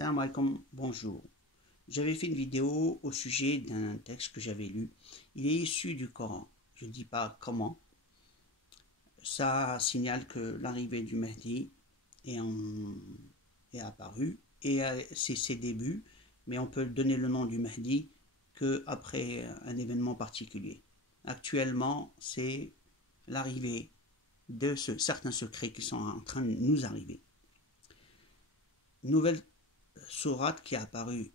Salam alaikum, bonjour. J'avais fait une vidéo au sujet d'un texte que j'avais lu. Il est issu du Coran. Je ne dis pas comment. Ça signale que l'arrivée du Mahdi est apparue et c'est ses débuts, mais on peut donner le nom du Mahdi qu'après un événement particulier. Actuellement, c'est l'arrivée de certains secrets qui sont en train de nous arriver. Nouvelle sourate qui est apparue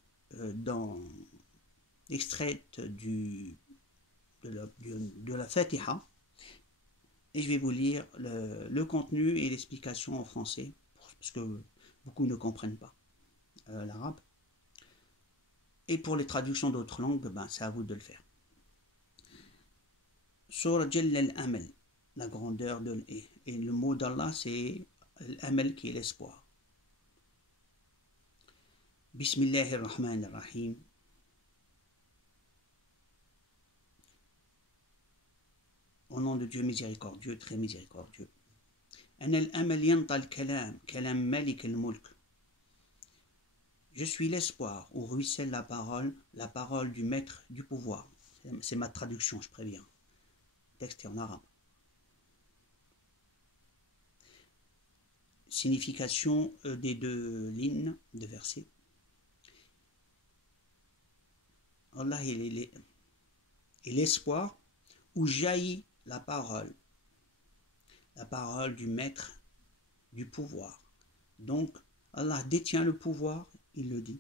extraite de la Fatiha, et je vais vous lire le contenu et l'explication en français parce que beaucoup ne comprennent pas l'arabe, et pour les traductions d'autres langues, c'est à vous de le faire. Surah Jalla al-Amal, la grandeur de et le mot d'Allah c'est al-Amal qui est l'espoir. Bismillahir Rahmanir Rahim. Au nom de Dieu miséricordieux, très miséricordieux. Je suis l'espoir où ruisselle la parole du maître du pouvoir. C'est ma traduction, je préviens. Le texte est en arabe. Signification des deux lignes de versets. Allah est l'espoir où jaillit la parole du maître du pouvoir. Donc Allah détient le pouvoir, il le dit.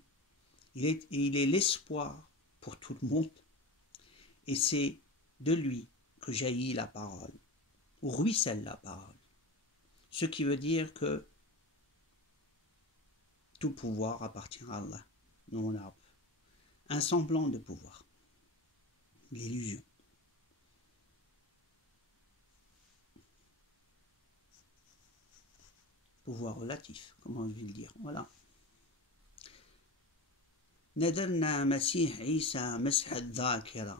Il est l'espoir pour tout le monde, et c'est de lui que jaillit la parole, où ruisselle la parole. Ce qui veut dire que tout pouvoir appartient à Allah. Nous, on a un semblant de pouvoir, l'illusion. Pouvoir relatif, comment je vais le dire, voilà. Nadarna Masih Isa Mas'ad Dhakira.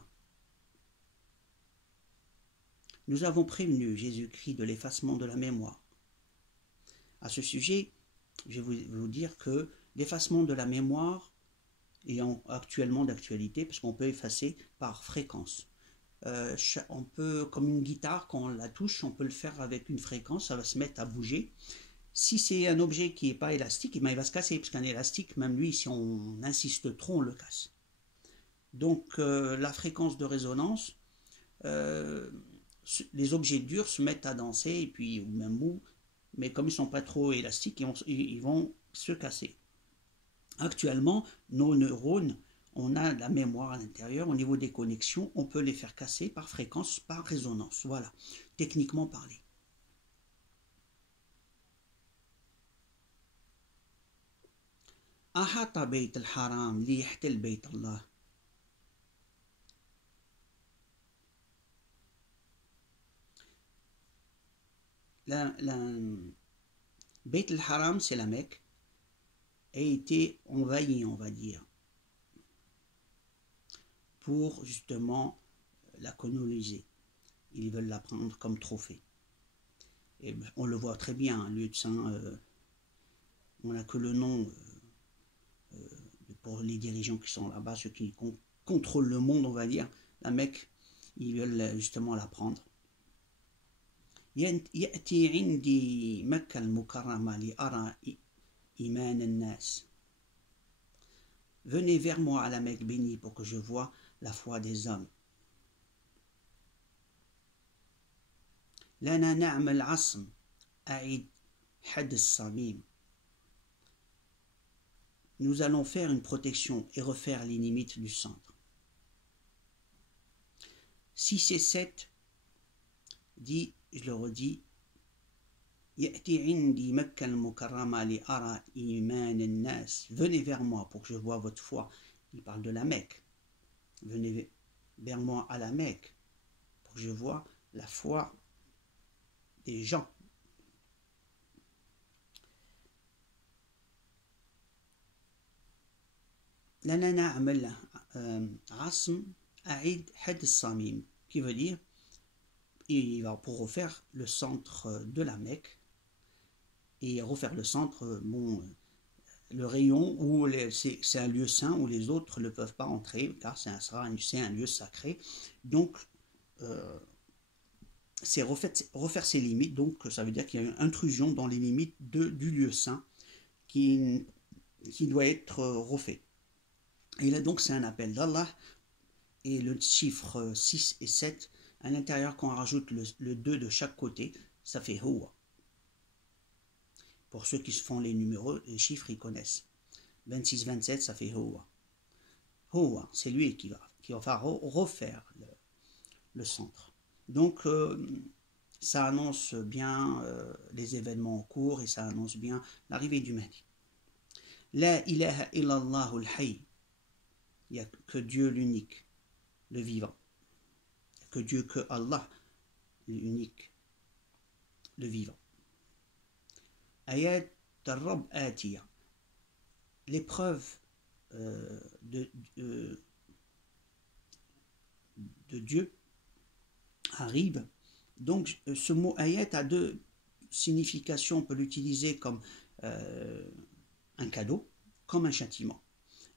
Nous avons prévenu Jésus-Christ de l'effacement de la mémoire. À ce sujet, je vais vous dire que l'effacement de la mémoire est actuellement d'actualité, parce qu'on peut effacer par fréquence. On peut, comme une guitare, quand on la touche, on peut le faire avec une fréquence, ça va se mettre à bouger. Si c'est un objet qui n'est pas élastique, il va se casser, parce qu'un élastique, même lui, si on insiste trop, on le casse. Donc la fréquence de résonance, les objets durs se mettent à danser, et puis, ou même mou, mais comme ils ne sont pas trop élastiques, ils vont se casser. Actuellement, nos neurones, on a la mémoire à l'intérieur, au niveau des connexions, on peut les faire casser par fréquence, par résonance, voilà, techniquement parlé. أحاط بيت الحرام ليحتل بيت الله. Beit al-Haram, c'est la Mecque, a été envahi, on va dire, pour justement la coloniser. Ils veulent la prendre comme trophée. Et on le voit très bien, un lieu de saint, on n'a que le nom pour les dirigeants qui sont là-bas, ceux qui contrôlent le monde, on va dire. La Mecque, ils veulent justement la prendre. يأتي عندي مكة المكرمة لأرى إيمان الناس. Venez vers moi à la Mecque bénie pour que je voie la foi des hommes. لنا نعمل عصم أعيد حد الصميم. Nous allons faire une protection et refaire les limites du centre. 6 et 7 dit, je le redis, venez vers moi pour que je voie votre foi. Il parle de la Mecque. Venez vers moi à la Mecque pour que je voie la foi des gens. لنا نعمل عصم أعيد حد الصميم, qui veut dire il va pour refaire le centre de la Mecque, et refaire le centre, bon, le rayon où c'est un lieu saint où les autres ne peuvent pas entrer, car c'est un lieu sacré. Donc, c'est refaire ses limites, donc ça veut dire qu'il y a une intrusion dans les limites du lieu saint qui doit être refait. Et là, donc, c'est un appel d'Allah, et le chiffre 6 et 7, à l'intérieur, quand on rajoute le 2 de chaque côté, ça fait Huwa. Pour ceux qui se font les numéros, les chiffres, ils connaissent. 26-27, ça fait Huwa. Huwa, c'est lui qui va refaire le centre. Donc, ça annonce bien les événements en cours et ça annonce bien l'arrivée du Mahdi. La ilaha illallah al-hayy. Il n'y a que Dieu l'unique, le vivant. Il n'y a que Dieu, que Allah, l'unique, le vivant. Ayat al-Rabb atiya. L'épreuve de Dieu arrive. Donc ce mot ayat a deux significations. On peut l'utiliser comme un cadeau, comme un châtiment.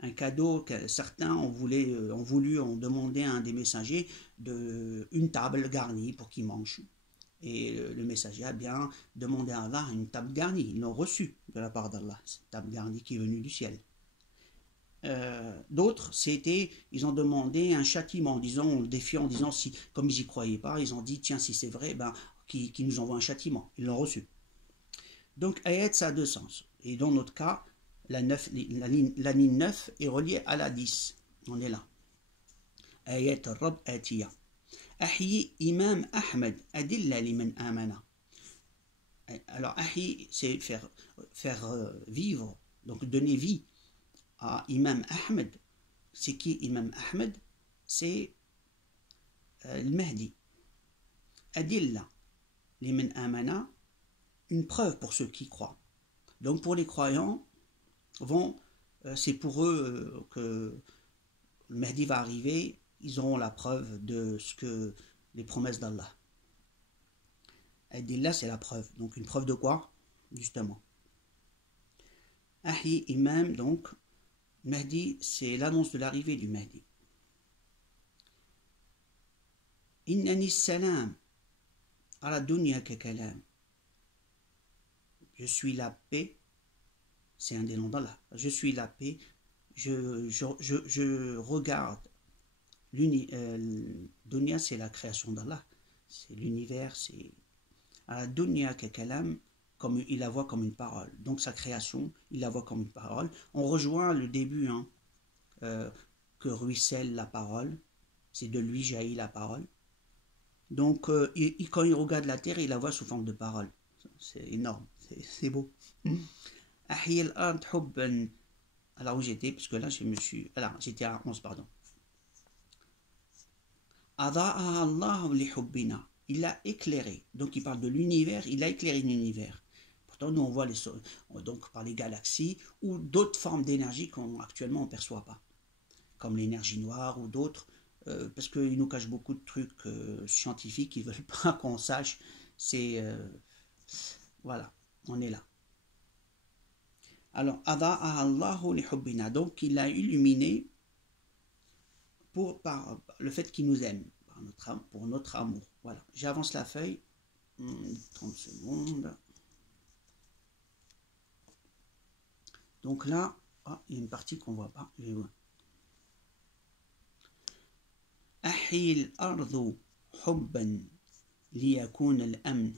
Un cadeau que certains ont demandé à un des messagers une table garnie pour qu'il mange. Et le messager a bien demandé à Allah une table garnie. Ils l'ont reçue de la part d'Allah, cette table garnie qui est venue du ciel. D'autres, ils ont demandé un châtiment, disons, défiant, en disant, si, comme ils n'y croyaient pas, ils ont dit, tiens, si c'est vrai, qu'ils nous envoient un châtiment. Ils l'ont reçu. Donc, ayat, ça a deux sens. Et dans notre cas, la ligne 9 est reliée à la 10. On est là. Ayat al-Rabb atiya. Ahyi Imam Ahmed adilla liman amana. Alors, Ahyi, c'est faire vivre, donc donner vie à Imam Ahmed. C'est qui Imam Ahmed? C'est le Mahdi. Adilla liman amana, une preuve pour ceux qui croient. Donc pour les croyants, c'est pour eux que le Mahdi va arriver, ils auront la preuve de ce que les promesses d'Allah. Adilla, c'est la preuve. Donc une preuve de quoi? Justement. Ahyi Imam, donc, Mahdi, c'est l'annonce de l'arrivée du Mahdi. Innani salam ala dunya ka kalam. Je suis la paix, c'est un des noms d'Allah. Je suis la paix, je regarde. Dunya, c'est la création d'Allah. C'est l'univers, c'est. Ala dunya ka kalam, comme il la voit comme une parole. Donc sa création, il la voit comme une parole. On rejoint le début, que ruisselle la parole. C'est de lui jaillit la parole. Donc quand il regarde la terre, il la voit sous forme de parole. C'est énorme, c'est beau. Ahyi al-ard hubban. Alors où j'étais, parce que là j'étais à 11, pardon. Adaa'a Allah li hubbina. Il a éclairé. Donc il parle de l'univers, il a éclairé l'univers. Pourtant nous on voit donc par les galaxies ou d'autres formes d'énergie qu'actuellement on ne perçoit pas. Comme l'énergie noire ou d'autres, parce qu'ils nous cachent beaucoup de trucs scientifiques qu'ils ne veulent pas qu'on sache. Voilà, on est là. Alors, Adaa'a Allahu li hubbina. Donc il a illuminé par le fait qu'il nous aime, pour notre amour. Voilà, j'avance la feuille, 30 secondes. Donc là, il y a une partie qu'on ne voit pas. Ahyi al-ardu hubban liyakun al-amn.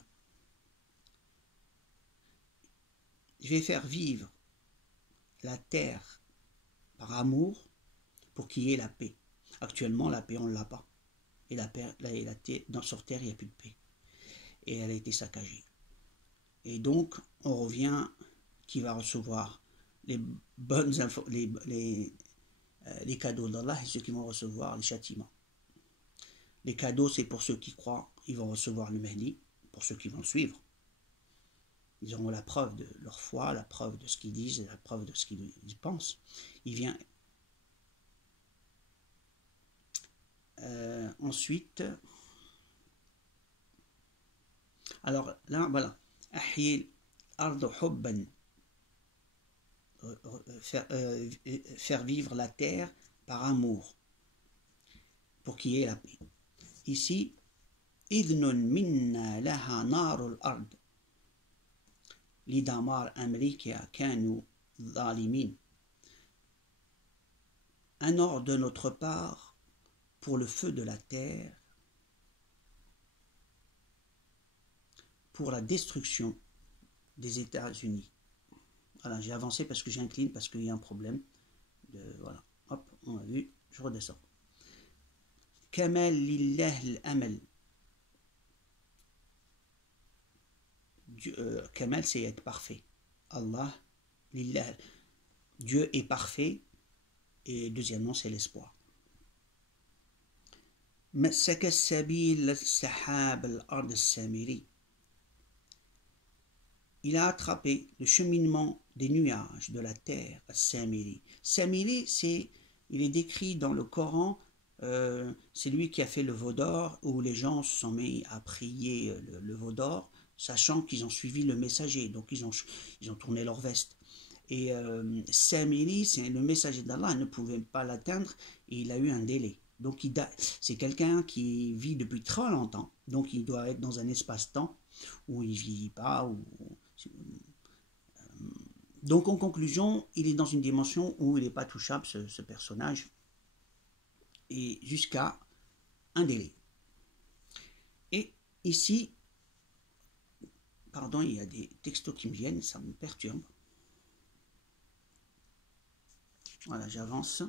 Je vais faire vivre la terre par amour pour qu'il y ait la paix. Actuellement, la paix, on ne l'a pas. Et sur terre, il n'y a plus de paix. Et elle a été saccagée. Et donc, on revient, qui va recevoir les bonnes les cadeaux d'Allah et ceux qui vont recevoir les châtiments. Les cadeaux, c'est pour ceux qui croient, ils vont recevoir le Mahdi, pour ceux qui vont suivre. Ils auront la preuve de leur foi, la preuve de ce qu'ils disent, la preuve de ce qu'ils pensent. Il vient ensuite. Alors là, voilà. Ahyi al-ardu hubban. faire vivre la terre par amour, pour qu'il y ait la paix. Ici, إذن منا لها نار الأرض لدمار أمريكا كانوا ظالمين. Un ordre de notre part pour le feu de la terre, pour la destruction des États-Unis. Voilà, j'ai avancé parce que j'incline, parce qu'il y a un problème. Voilà, hop, on a vu, je redescends. Kamal lillah al-amal. Kamal, c'est être parfait. Allah, lillah. Dieu est parfait. Et deuxièmement, c'est l'espoir. مسك السبيل السحاب الأرض السامري. Il a attrapé le cheminement des nuages de la terre, Samiri. Samiri, il est décrit dans le Coran, c'est lui qui a fait le veau d'or, où les gens se sont mis à prier le veau d'or, sachant qu'ils ont suivi le messager, donc ils ont tourné leur veste. Et Samiri, c'est le messager d'Allah, ne pouvait pas l'atteindre, et il a eu un délai. Donc c'est quelqu'un qui vit depuis très longtemps, donc il doit être dans un espace-temps où il ne vieillit pas, donc en conclusion, il est dans une dimension où il n'est pas touchable, ce personnage, et jusqu'à un délai. Et ici, pardon, il y a des textos qui me viennent, ça me perturbe. Voilà, j'avance.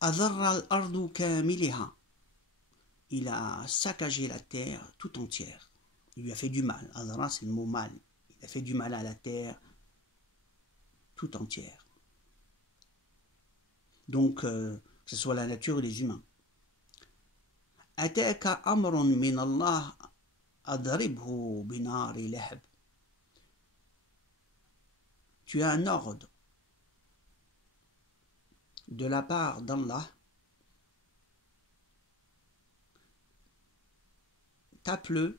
Adharra al-ardu kamiliha. Il a saccagé la terre tout entière. Il lui a fait du mal. Adharra, c'est le mot mal. Il a fait du mal à la terre tout entière. Donc, que ce soit la nature ou les humains. Ataka amrun min Allah adribhu binari lahab. Tu as un ordre de la part d'Allah. Tape-le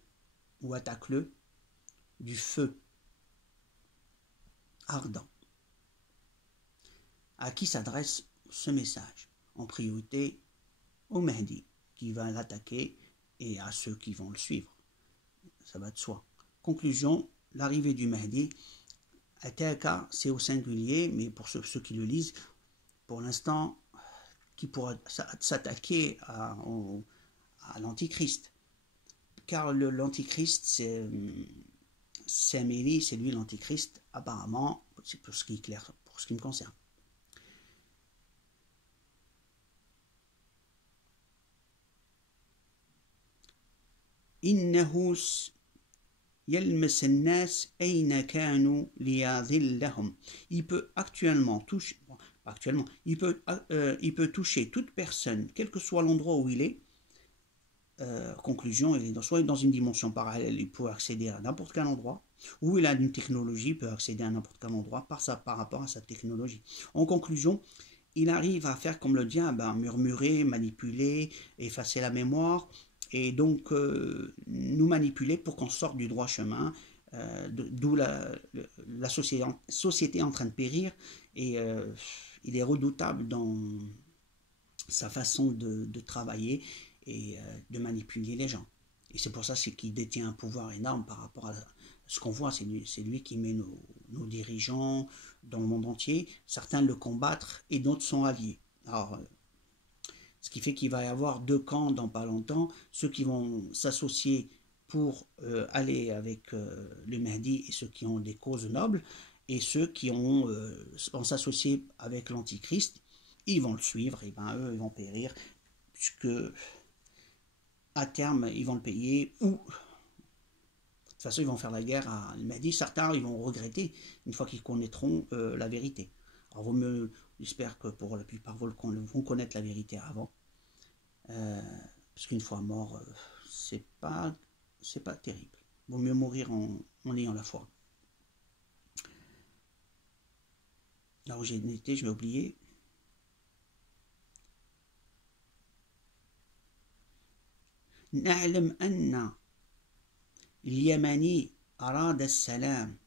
ou attaque-le du feu ardent. À qui s'adresse ce message? En priorité au Mahdi, qui va l'attaquer, et à ceux qui vont le suivre. Ça va de soi. Conclusion, l'arrivée du Mahdi, Ataka, c'est au singulier, mais pour ceux qui le lisent, pour l'instant, qui pourra s'attaquer à l'Antichrist. Car l'Antichrist, c'est Samiri, c'est lui l'Antichrist, apparemment, c'est pour ce qui est clair, pour ce qui me concerne. إنه يلمس الناس أين كانوا ليضلهم. Il peut actuellement toucher, bon, actuellement, il peut toucher toute personne, quel que soit l'endroit où il est. Conclusion, il est soit dans une dimension parallèle, il peut accéder à n'importe quel endroit, ou il a une technologie, il peut accéder à n'importe quel endroit par rapport à sa technologie. En conclusion, il arrive à faire comme le diable, à murmurer, manipuler, effacer la mémoire, et donc nous manipuler pour qu'on sorte du droit chemin, d'où la société est en train de périr, et il est redoutable dans sa façon de travailler et de manipuler les gens. Et c'est pour ça qu'il détient un pouvoir énorme par rapport à ce qu'on voit. C'est lui qui met nos dirigeants dans le monde entier. Certains le combattent et d'autres sont alliés. Alors, ce qui fait qu'il va y avoir deux camps dans pas longtemps. Ceux qui vont s'associer pour aller avec le Mahdi et ceux qui ont des causes nobles, et ceux qui vont s'associer avec l'Antichrist, ils vont le suivre, et ben eux, ils vont périr, puisque à terme, ils vont le payer, ou de toute façon, ils vont faire la guerre à il m'a dit, certains, ils vont regretter une fois qu'ils connaîtront la vérité. Alors, j'espère que pour la plupart vont connaître la vérité avant, parce qu'une fois mort, c'est pas terrible. Vaut mieux mourir en ayant la foi. Là où j'ai été, je vais oublier. نعلم أن اليمني أراد السلام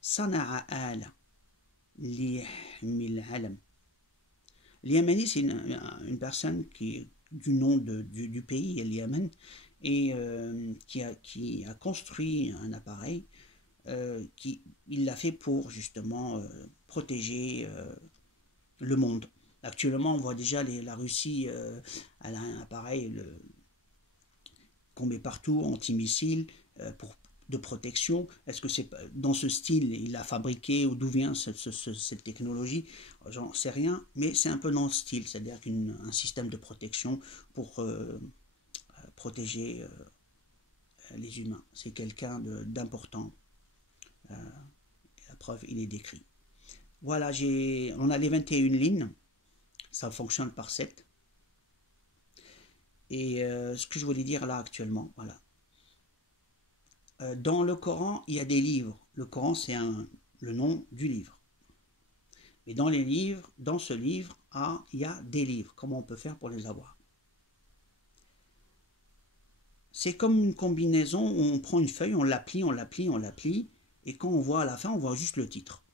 صنع آلة ليحمي العلم. Le Yéméni, c'est une personne qui est du nom du pays, le Yémen, et qui a construit un appareil il l'a fait pour justement protéger le monde. Actuellement, on voit déjà la Russie, elle a un appareil qu'on met partout, anti-missile, de protection. Est-ce que c'est dans ce style il l'a fabriqué ou d'où vient cette technologie? J'en sais rien, mais c'est un peu dans ce style, c'est-à-dire un système de protection pour protéger les humains. C'est quelqu'un d'important. La preuve, il est décrit. Voilà, on a les 21 lignes, ça fonctionne par 7. Et ce que je voulais dire là actuellement, voilà. Dans le Coran, il y a des livres. Le Coran, c'est le nom du livre. Et dans les livres, dans ce livre, il y a des livres. Comment on peut faire pour les avoir? C'est comme une combinaison où on prend une feuille, on la plie, on la plie, on la plie, et quand on voit à la fin, on voit juste le titre.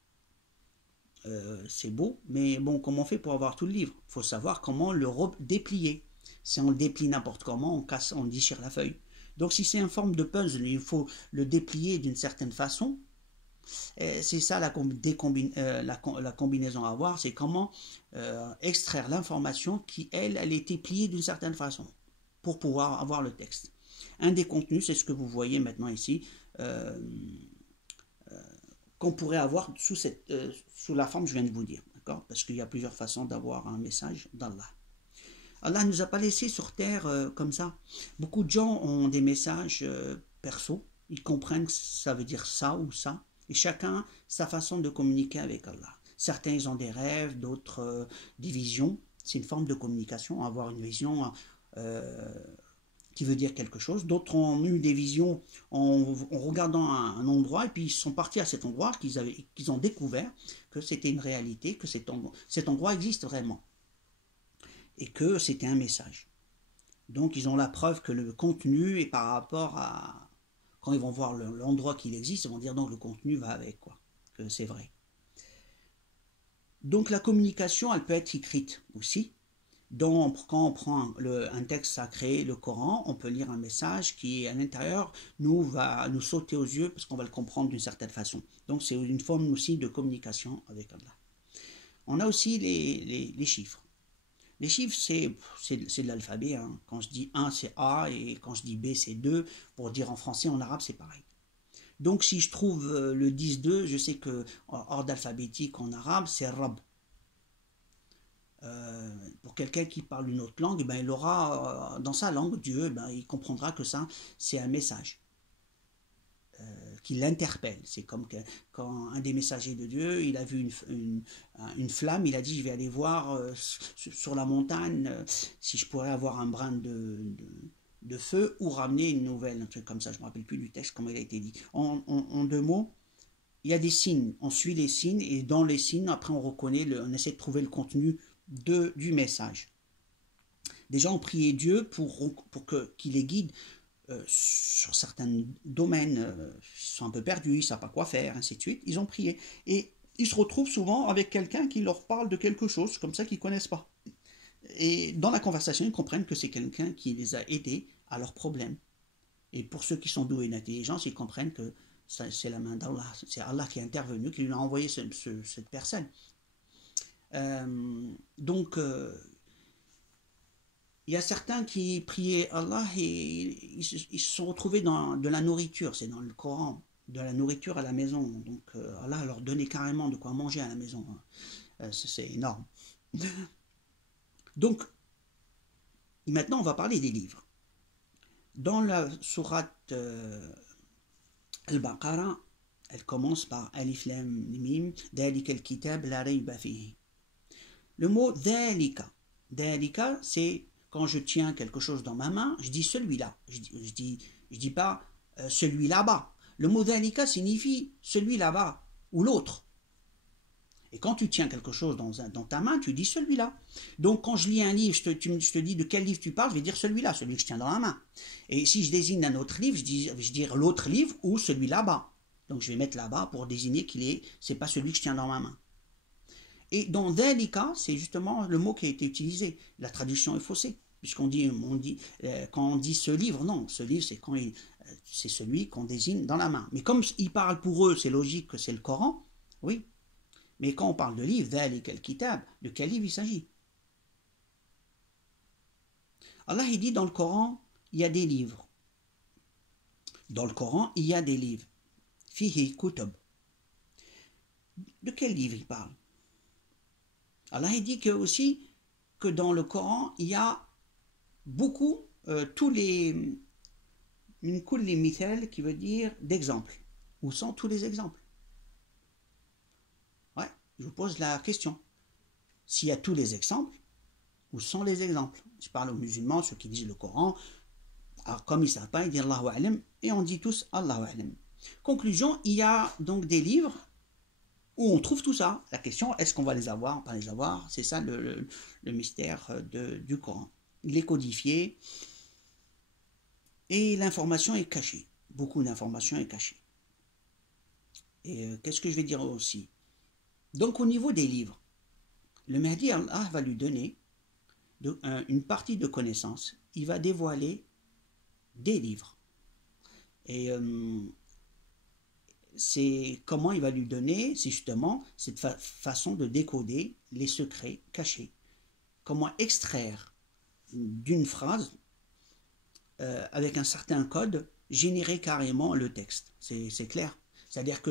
C'est beau, mais bon, comment on fait pour avoir tout le livre? Il faut savoir comment le déplier. Si on le déplie n'importe comment, on déchire la feuille. Donc si c'est en forme de puzzle, il faut le déplier d'une certaine façon. C'est ça la combinaison à avoir, c'est comment extraire l'information qui, elle était pliée d'une certaine façon pour pouvoir avoir le texte. Un des contenus, c'est ce que vous voyez maintenant ici, qu'on pourrait avoir sous la forme que je viens de vous dire, d'accord? Parce qu'il y a plusieurs façons d'avoir un message d'Allah. Allah ne nous a pas laissés sur terre comme ça. Beaucoup de gens ont des messages perso, ils comprennent que ça veut dire ça ou ça, et chacun sa façon de communiquer avec Allah. Certains ils ont des rêves, d'autres des visions, c'est une forme de communication, avoir une vision qui veut dire quelque chose. D'autres ont eu des visions en regardant un endroit, et puis ils sont partis à cet endroit qu'ils ont découvert que c'était une réalité, que cet endroit existe vraiment. Et que c'était un message. Donc ils ont la preuve que le contenu est par rapport à... Quand ils vont voir l'endroit qu'il existe, ils vont dire donc le contenu va avec, quoi, que c'est vrai. Donc la communication, elle peut être écrite aussi. Donc quand on prend un texte sacré, le Coran, on peut lire un message qui, à l'intérieur, va nous sauter aux yeux parce qu'on va le comprendre d'une certaine façon. Donc c'est une forme aussi de communication avec Allah. On a aussi les chiffres. Les chiffres, c'est de l'alphabet. Hein. Quand je dis 1, c'est A, et quand je dis B, c'est 2. Pour dire en français, en arabe, c'est pareil. Donc, si je trouve le 10-2, je sais que ordre alphabétique en arabe, c'est Rab. Pour quelqu'un qui parle une autre langue, il aura dans sa langue, Dieu, il comprendra que ça, c'est un message qui l'interpelle. C'est comme quand un des messagers de Dieu, il a vu une flamme, il a dit, je vais aller voir sur la montagne si je pourrais avoir un brin de feu ou ramener une nouvelle, un truc comme ça. Je ne me rappelle plus du texte, comment il a été dit. En 2 mots, il y a des signes, on suit les signes, et dans les signes, après on essaie de trouver le contenu du message. Des gens ont prié Dieu pour qu'il les guide sur certains domaines, ils sont un peu perdus, ils ne savent pas quoi faire, ainsi de suite. Ils ont prié. Et ils se retrouvent souvent avec quelqu'un qui leur parle de quelque chose comme ça qu'ils ne connaissent pas. Et dans la conversation, ils comprennent que c'est quelqu'un qui les a aidés à leurs problèmes. Et pour ceux qui sont doués d'intelligence, ils comprennent que c'est la main d'Allah. C'est Allah qui est intervenu, qui lui a envoyé cette personne. Donc, il y a certains qui priaient Allah et ils se sont retrouvés dans de la nourriture, c'est dans le Coran, de la nourriture à la maison. Donc Allah leur donnait carrément de quoi manger à la maison. C'est énorme. Donc, maintenant on va parler des livres. Dans la sourate Al-Baqarah, elle commence par Alif Lam Mim, Dhalika al-kitab la rayba fihi. Le mot Dhalika, c'est quand je tiens quelque chose dans ma main, je dis celui-là. Je dis pas celui là-bas. Le mot Dhalika signifie celui là-bas ou l'autre. Et quand tu tiens quelque chose dans ta main, tu dis celui-là. Donc quand je lis un livre, je te dis de quel livre tu parles, je vais dire celui-là, celui que je tiens dans la main. Et si je désigne un autre livre, je dis l'autre livre ou celui là-bas. Donc je vais mettre là-bas pour désigner c'est pas celui que je tiens dans ma main. Et dans dhalika, c'est justement le mot qui a été utilisé. La traduction est faussée. Puisqu'on dit, quand on dit ce livre, non, ce livre c'est celui qu'on désigne dans la main. Mais comme ils parlent pour eux, c'est logique que c'est le Coran, oui. Mais quand on parle de livre, dhalik al-kitab, de quel livre il s'agit? Allah il dit dans le Coran, il y a des livres. Dans le Coran, il y a des livres. Fihi kutub. De quel livre il parle? Allah il dit aussi que dans le Coran, il y a beaucoup, tous les min kulli mithal qui veut dire d'exemples. Où sont tous les exemples? Ouais, je vous pose la question. S'il y a tous les exemples, où sont les exemples? Je parle aux musulmans, ceux qui disent le Coran. Alors, comme ils ne savent pas, ils disent Allahu A'lam, et on dit tous Allahu A'lam. Conclusion, il y a donc des livres où on trouve tout ça. La question, est-ce qu'on va les avoir, pas les avoir? C'est ça le mystère du Coran. Il est codifié et l'information est cachée. Beaucoup d'informations est cachée. Et qu'est-ce que je vais dire aussi? Donc au niveau des livres, le Mahdi, Allah va lui donner une partie de connaissances. Il va dévoiler des livres. Et c'est comment il va lui donner, c'est justement cette façon de décoder les secrets cachés. Comment extraire d'une phrase, avec un certain code, générer carrément le texte. C'est clair. C'est-à-dire que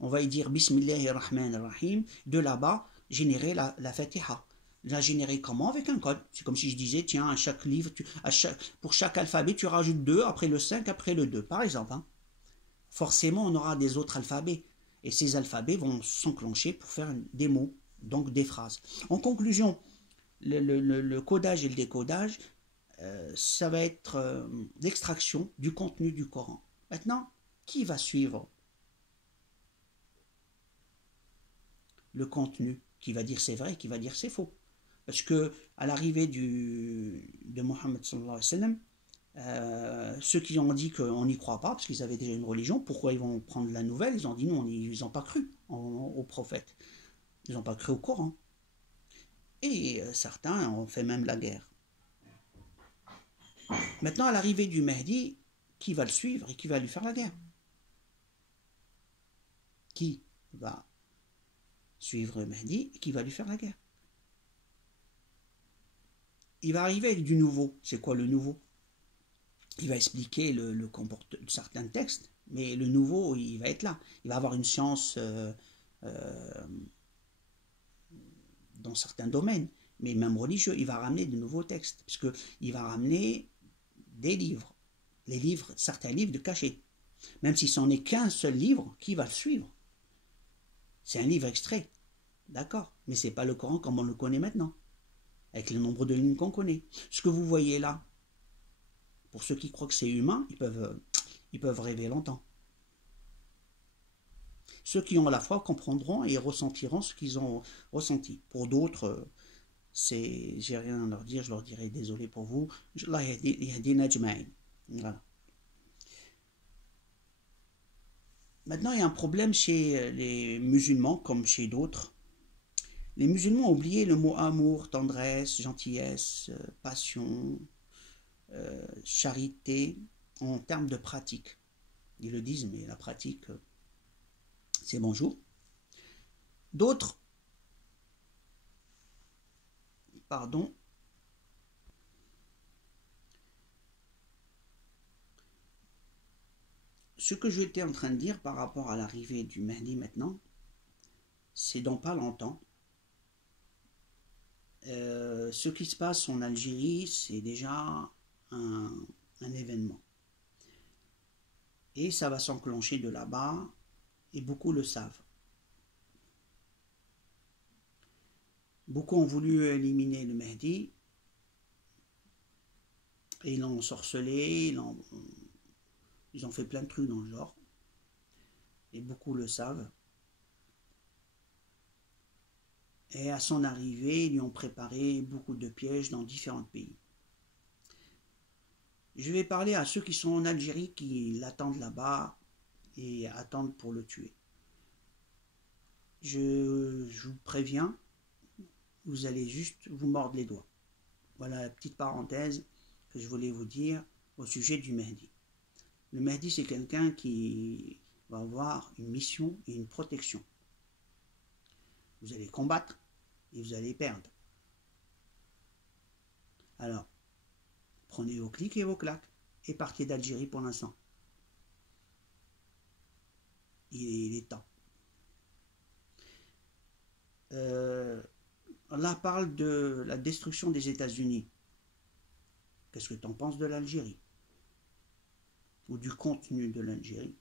on va y dire Bismillahirrahmanirrahim, de là-bas, générer la Fatiha. La générer comment? Avec un code. C'est comme si je disais, tiens, à chaque livre, pour chaque alphabet, tu rajoutes 2, après le 5, après le 2, par exemple. Hein. Forcément, on aura des autres alphabets. Et ces alphabets vont s'enclencher pour faire des mots, donc des phrases. En conclusion, le codage et le décodage, ça va être l'extraction du contenu du Coran. Maintenant, qui va suivre le contenu? Qui va dire c'est vrai, qui va dire c'est faux? Parce que à l'arrivée de Mohammed sallallahu alayhi wa sallam, ceux qui ont dit qu'on n'y croit pas, parce qu'ils avaient déjà une religion, pourquoi ils vont prendre la nouvelle? Ils ont dit non, ils n'ont pas cru au prophète. Ils n'ont pas cru au Coran. Et certains ont fait même la guerre. Maintenant, à l'arrivée du Mahdi, qui va le suivre et qui va lui faire la guerre? Qui va suivre le Mahdi et qui va lui faire la guerre? Il va arriver avec du nouveau. C'est quoi le nouveau? Il va expliquer certains textes, mais le nouveau, il va être là. Il va avoir une science dans certains domaines, mais même religieux. Il va ramener de nouveaux textes, puisqu'il va ramener des livres. Les livres, certains livres de cachés. Même si ce n'est qu'un seul livre, qui va le suivre? C'est un livre extrait, d'accord, mais ce n'est pas le Coran comme on le connaît maintenant, avec le nombre de lignes qu'on connaît. Ce que vous voyez là, pour ceux qui croient que c'est humain, ils peuvent rêver longtemps. Ceux qui ont la foi comprendront et ressentiront ce qu'ils ont ressenti. Pour d'autres, j'ai rien à leur dire, je leur dirai désolé pour vous. Voilà. Maintenant, il y a un problème chez les musulmans comme chez d'autres. Les musulmans ont oublié le mot amour, tendresse, gentillesse, passion, charité en termes de pratique. Ils le disent, mais la pratique, c'est bonjour. D'autres, pardon, ce que j'étais en train de dire par rapport à l'arrivée du Mahdi maintenant, c'est dans pas longtemps. Ce qui se passe en Algérie, c'est déjà un événement. Et ça va s'enclencher de là-bas, et beaucoup le savent. Beaucoup ont voulu éliminer le Mahdi, et ils l'ont ensorcelé, ils ont fait plein de trucs dans le genre, et beaucoup le savent. Et à son arrivée, ils lui ont préparé beaucoup de pièges dans différents pays. Je vais parler à ceux qui sont en Algérie, qui l'attendent là-bas et attendent pour le tuer. Je vous préviens, vous allez juste vous mordre les doigts. Voilà la petite parenthèse que je voulais vous dire au sujet du Mehdi. Le Mehdi, c'est quelqu'un qui va avoir une mission et une protection. Vous allez combattre et vous allez perdre. Alors, prenez vos clics et vos claques et partez d'Algérie pour l'instant. Il est temps. Allah parle de la destruction des États-Unis. Qu'est-ce que tu en penses de l'Algérie? Ou du contenu de l'Algérie?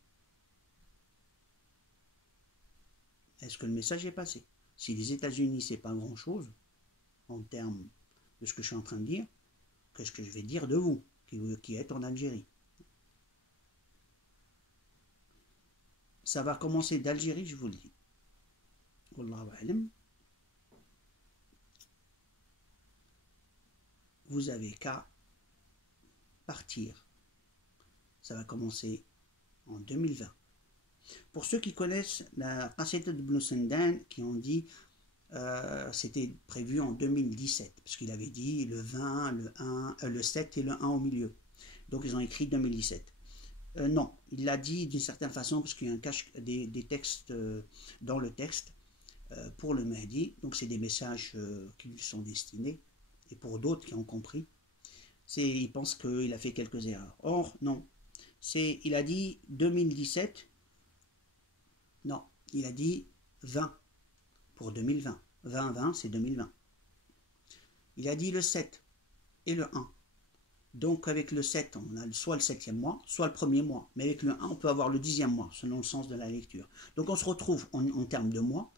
Est-ce que le message est passé? Si les États-Unis, c'est pas grand-chose, en termes de ce que je suis en train de dire, qu'est-ce que je vais dire de vous, qui êtes en Algérie? Ça va commencer d'Algérie, je vous le dis. Wallahu a'lam. Vous avez qu'à partir. Ça va commencer en 2020. Pour ceux qui connaissent la Qasida de Ibn Sindan, qui ont dit c'était prévu en 2017, parce qu'il avait dit le 20, le 7 et le 1 au milieu. Donc ils ont écrit 2017. Non, il l'a dit d'une certaine façon, parce qu'il y a des textes dans le texte pour le Mahdi. Donc c'est des messages qui lui sont destinés. Et pour d'autres qui ont compris, ils pensent qu'il a fait quelques erreurs. Or, non. Il a dit 2017. Non, il a dit 20 pour 2020. 2020, c'est 2020. Il a dit le 7 et le 1. Donc avec le 7, on a soit le 7e mois, soit le premier mois. Mais avec le 1, on peut avoir le 10e mois, selon le sens de la lecture. Donc on se retrouve en termes de mois,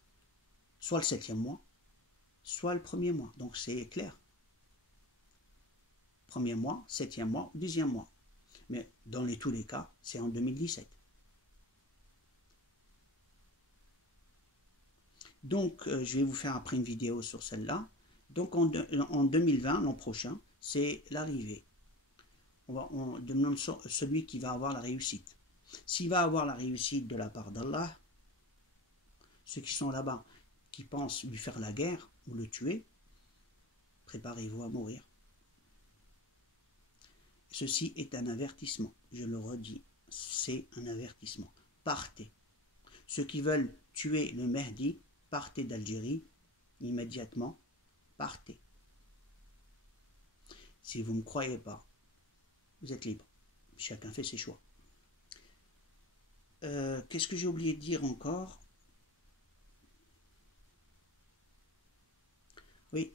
soit le 7e mois, soit le premier mois. Donc c'est clair. Premier mois, 7e mois, 10e mois. Mais dans tous les cas, c'est en 2017. Donc, je vais vous faire après une vidéo sur celle-là. Donc, en 2020, l'an prochain, c'est l'arrivée. On demande celui qui va avoir la réussite. S'il va avoir la réussite de la part d'Allah, ceux qui sont là-bas, qui pensent lui faire la guerre ou le tuer, préparez-vous à mourir. Ceci est un avertissement. Je le redis, c'est un avertissement. Partez. Ceux qui veulent tuer le Mehdi, partez d'Algérie immédiatement. Partez. Si vous ne me croyez pas, vous êtes libre. Chacun fait ses choix. Qu'est-ce que j'ai oublié de dire encore? Oui,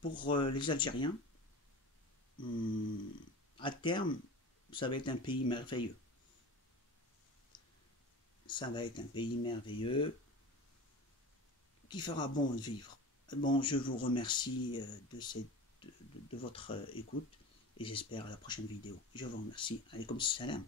pour les Algériens, à terme, ça va être un pays merveilleux. Ça va être un pays merveilleux qui fera bon de vivre. Bon, je vous remercie de votre écoute et j'espère à la prochaine vidéo. Je vous remercie. Alaykoum salam.